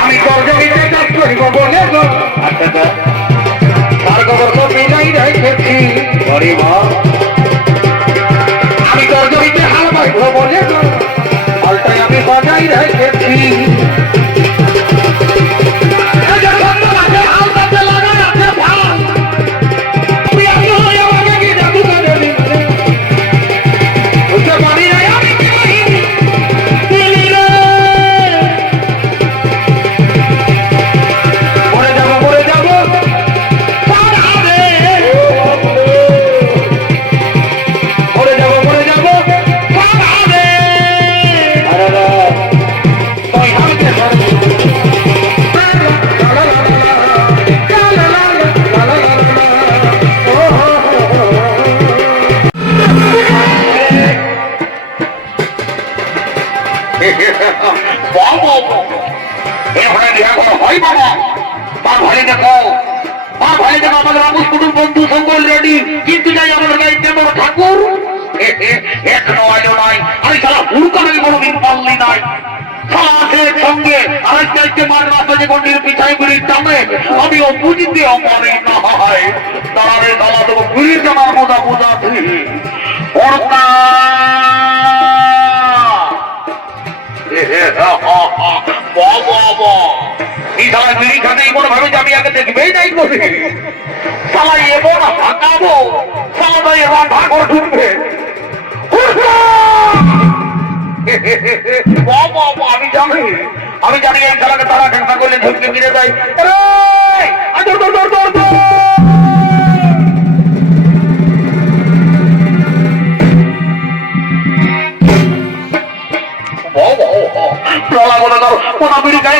আমি জমিতে চাষ করিব বলে গো তার খবর তো মিলাই রেখেছি আমি জমিতে হাল বাইব বলে গো হালটাই আমি বাজাই রেখেছি বন্ধু সকল রেডি কিন্তু যাই আমাদের গাড়িতে বড় ঠাকুর এখনো আলো নাই আমি সারা হুড়কার কোনোদিন পারলি নাই সঙ্গে আরেকটা মার রাস্তা গন্ডির পিছাই গুলির দামে আমিও বুঝিতে পারি না হয় তারে গালা দেবো গুলি জানার মোদা বোঝা বিড়ি খাতে এমন ভাবে যে আমি আগে দেখবেই নাই বলে সালাই এমন হাঁকাবো সালাই রান্না করে ঢুকবে আমি জানি এই খেলাকে তারা ঠেকা করলে ঢুকতে ফিরে যায়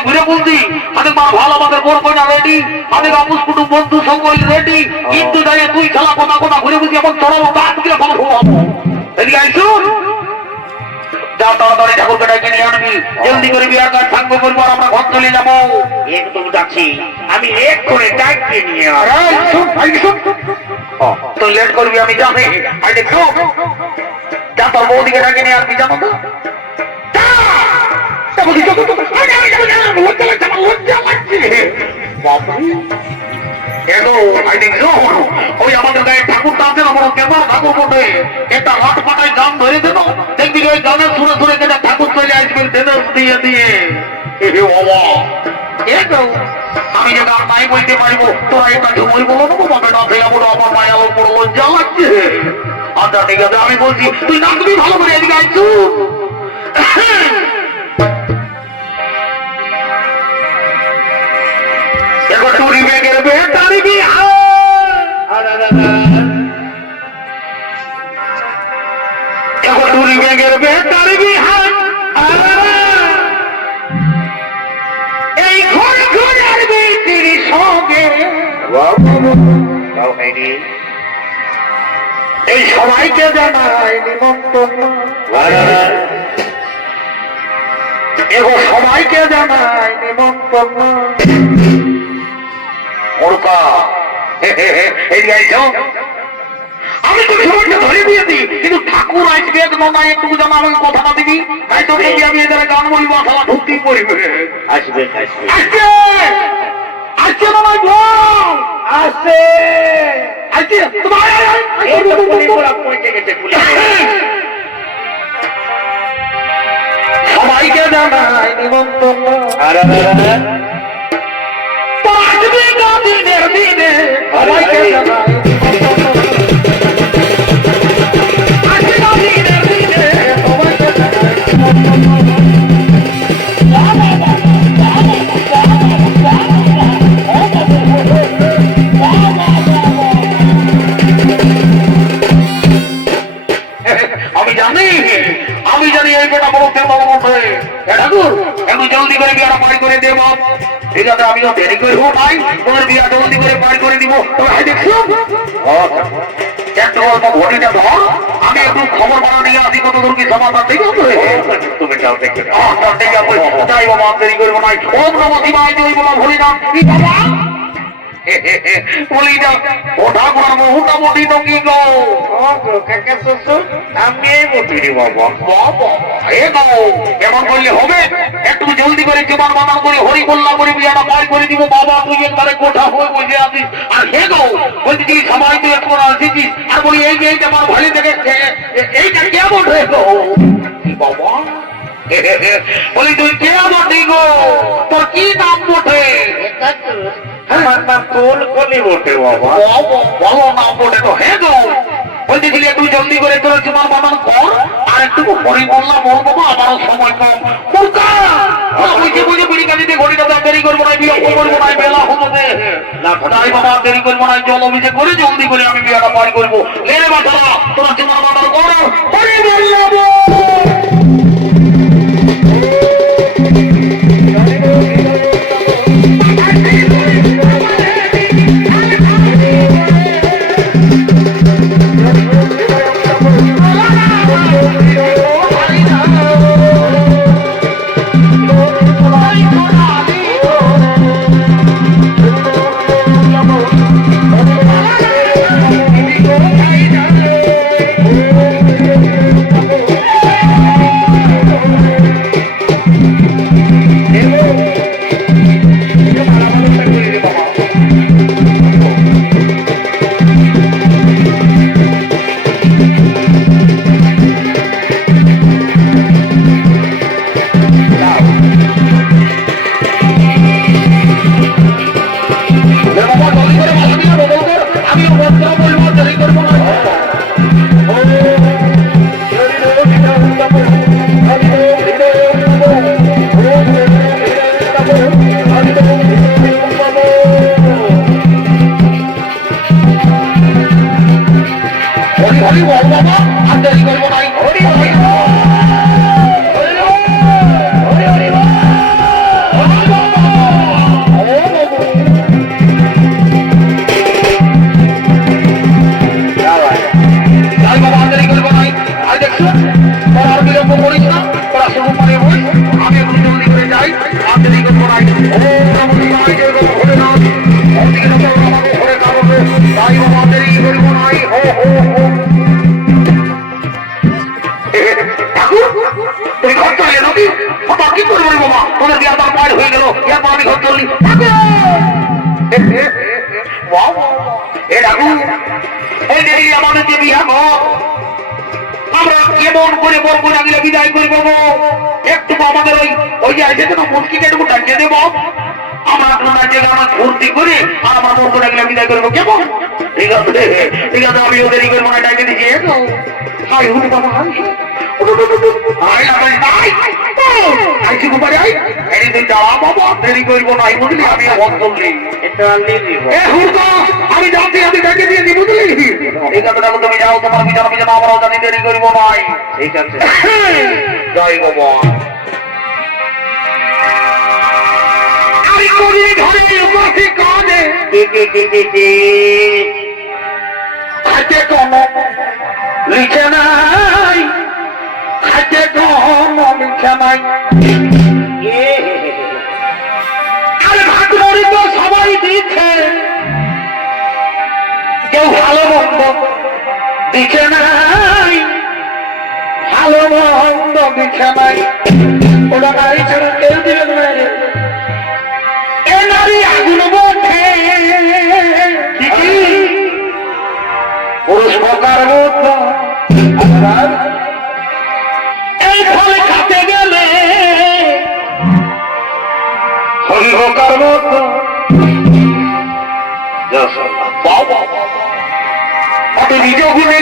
ঘুরে বলছি আমি ভালো আমাদের বড় রেডি আমি আমুস কুটুম বন্ধু সকল রেডি কিন্তু যাই তুই খেলা কোনা কোনা ঘুরে বলছি এমন চড়াবো তা তুই ভালো হবো এদিকে আইসুন যাও তাড়াতাড়ি ঠাকুরকে ডেকে নিয়ে আনবি জলদি করে বিয়ার কাজ সাঙ্গ করবো আর আমরা ঘর চলে যাবো একদম যাচ্ছি আমি লেট করে ডাকতে নিয়ে তুই লেট করবি আমি জানি আগে যা তোর বৌদিকে ডাকে নিয়ে আসবি জানো তো ওই আমাদের গায়ে ঠাকুর টানছে না বড় কেমন ঠাকুর কোটে একটা হাট পাটায় গান ধরে দেবো দেখবি ওই গানের সুরে সুরে কেটে ঠাকুর চলে আসবে দিয়ে দিয়ে আমি যে গান নাই বলতে পারবো তোরা একটা ঝুমই বলো নেবো বাপে না থেকে আমার মায়া বড় লজ্জা লাগছে আচ্ছা ঠিক আছে আমি বলছি তুই নাচবি ভালো করে এদিকে আসছু टूरी में गिर बे तारी की टूरी में गिर बे तारी की घोड़ घोड़ार भी तेरी सौगे এই সবাইকে জানাই নিমন্ত্রণ এগো সবাইকে জানাই নিমন্ত্রণ আমি তো সবাইকে ধরে দিয়ে দিই কিন্তু ঠাকুর আসবে না একটু জানা আমাকে কথাটা দিবি তাই তো আমি এদের গান বলবো সবাই ঢুকতেই পড়বে আসবে আসবে আসছে না ভাই বল আসছে আসছে সবাইকে জানাই নিমন্ত্রণ দিনের দিনে সবাইকে জানাই আমি জানি এই কথা বড় ঠাকুর একটু জলদি করে বিয়াটা পাড়ি করে দেব ঠিক আছে আমিও দেরি করবো ভাই তোমার বিয়া জলদি করে পাড়ি করে দিব তোমার দেখছো একটু অল্প ঘটিটা ধর আমি একটু খবর বানা নিয়ে আসি কত দূর কি সমাধান দেখে তুমি যাও দেখে যাই বাবা দেরি করবো নাই ওম নমঃ শিবায় জয় বাবা ভরি নাম কি বাবা বলি না ওটা আমার মোটামুটি তো কি গো কাকা শ্বশুর আমি এই মতিরি বাবা কেমন করলে হবে একটু জলদি করে জীবন বানান করে হরি বললাম করে বিয়াটা পার করে দিব বাবা তুই একবারে কোঠা হয়ে বসে আছিস আর হে গো বলছি সবাই তুই একটু আসিছিস আর বলি এই যে আমার ভালো দেখে এইটা কেমন হয়ে গো বাবা বলি তুই কেমন গো তোর কি নাম ওঠে আমার নাম তোল কলি বটে বাবা বলো নাম ওঠে তো হে গো বলতেছিলি একটু জলদি করে তোর জীবন বানান কর আর একটু হরি বললাম বল বাবা আমারও সময় কম বুঝে বুঝে বিড়ি কাজিতে ঘড়িটা দেরি করবো না বিয়ে করবো না বেলা হতে না তাই বাবা দেরি করবো না জল অভিষেক করে জলদি করে আমি বিয়েটা পার করবো লেরে বাবা তোর জীবন বানান করো হরি বললাম আমরা কেমন করে বলবো না গেলে বিদায় করে বলবো একটু আমাদের ওই যে আছে যেন মুশকিলটা একটু ডাকিয়ে দেবো আমরা আপনার জায়গা ভর্তি করে আর আমরা বলবো না গেলে বিদায় করবো কেমন ঠিক আছে আমি ওদেরই করবো না ডাকিয়ে দিচ্ছি আমি যাচ্ছি আমি ডেকে দিয়েছি বুঝলি এই কথাটা তুমি যাও তোমার পিছনে পিছনে আমরাও জানি দেরি করবো নাই ঠিক আছে জয় বাবা আমি করি ঘরে উপস্থি কানে হাতে কোনো লিখে নাই হাতে কোনো লিখে নাই আরে ভাগ্যরি তো সবাই দিচ্ছে কেউ ভালো মন্দ দিচ্ছে নাই ভালো মন্দ দিচ্ছে নাই ওরা নারী ছাড়া কেউ দিবে না এ নারী আগুন বলছে পুরুষ প্রকার মতো এই ফলে খাতে গেলে প্রকার মতো আমি নিজ গুণে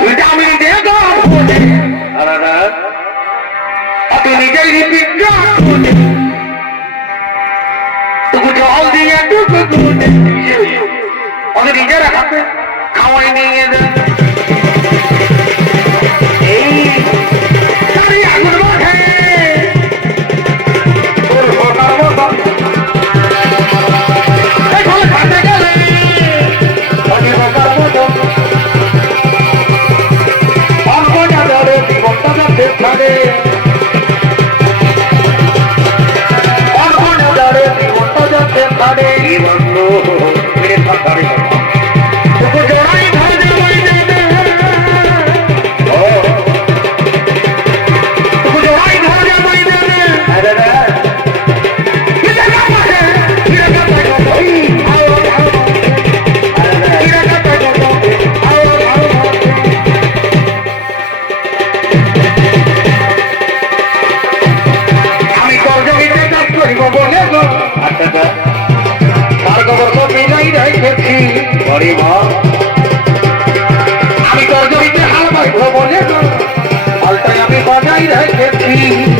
ভিটামিন আপনি নিজেই টুকু জল দিয়ে টুকু আমি নিজের হাতে খাওয়াই নিয়ে দেন এই আগুন মাঠে খাতে গেলে জীবনটা ছাড়ে ভ্রমণে পাল্টাই আমি বাজাই রেখেছি